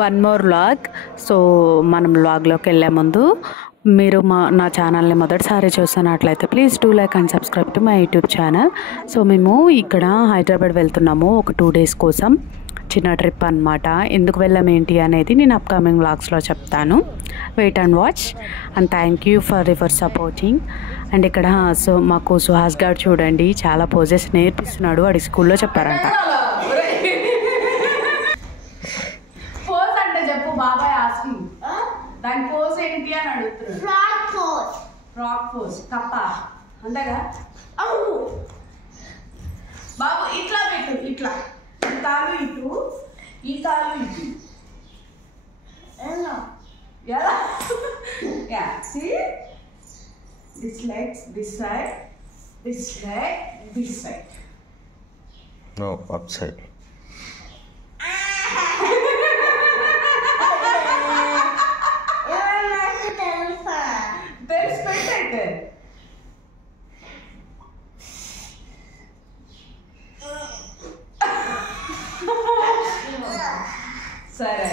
One more vlog. So మనం వ్లాగ్లోకి వెళ్ళే ముందు మీరు నా ఛానల్ని మొదటిసారి చూస్తున్నట్లయితే please do like and subscribe to my YouTube channel. So మేము ఇక్కడ హైదరాబాద్ వెళ్తున్నాము ఒక 2 days కోసం, చిన్న ట్రిప్ అనమాట. ఎందుకు వెళ్ళాం ఏంటి అనేది నేను అప్కమింగ్ వ్లాగ్స్లో చెప్తాను. Wait and watch and thank you for your supporting. And ఇక్కడ సో మాకు సుహాస్ గారు చూడండి చాలా పోజెస్ నేర్పిస్తున్నాడు, వాడి స్కూల్లో చెప్పారంట. బాబాయ్ ఆస్కింగ్ దాని పోజ్ ఏంటి అని అడుగుతున్నాడు. ఫ్రాక్ పోజ్ కప్ప అంతేగా. బాబు ఇట్లా పెట్టు, ఇట్లా ఈ కాలు ఇటు, ఈ కాలు ఇటు. ఎలా you see this legs this side, this leg this side. No, upside. సరే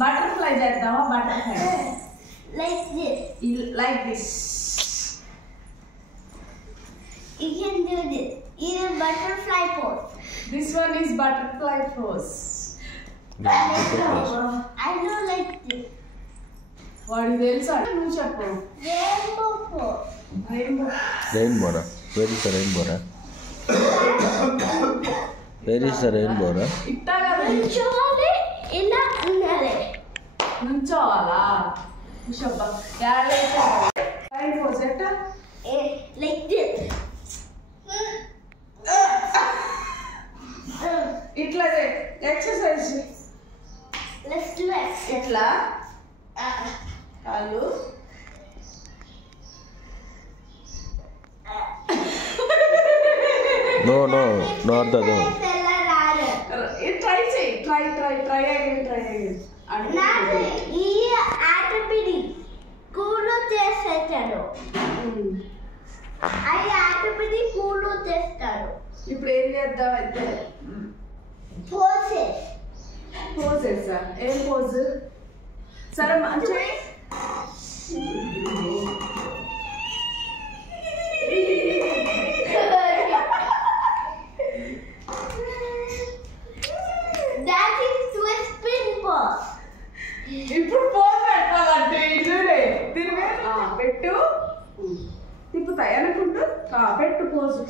బటర్ఫ్లై చేద్దామా? Butterfly like this. You can do this. Even butterfly pose. This one is butterfly pose. I don't like this. వాడికి తెలుసా? నువ్వు చెప్పు. Rainbow pose. Rainbow. Rainbow. Where is the rainbow? Where is the rainbow? ఇట్టా కదా నుంచోవాలి, ఇలా ఉండాలి. నుంచోవాలా? నిషబ్బా యాడైతే line pose ఎట్టా? Like this. ఇట్లా ఎక్సర్సైజ్. Let's do it. ఇట్లా కాళ్ళు No, not the no. Try చేయి. ట్రై అగైన్ నాకు ఈ ఆటపిడి కూలు చేస్తాడు. అది ఆటపిడి కూలు చేస్తాడు. ఇప్పుడు ఏం చేద్దాం అయితే? పోసెస్. పోజెసా? ఏం పోజ్? సరే మంచి That is twist spin pose. ఇప్పుడు పోజ్ పెట్టాలంటే ఇదే తిరిగే పెట్టు, తిప్పుతాయి అనుకుంటూ పెట్టు పోజ్.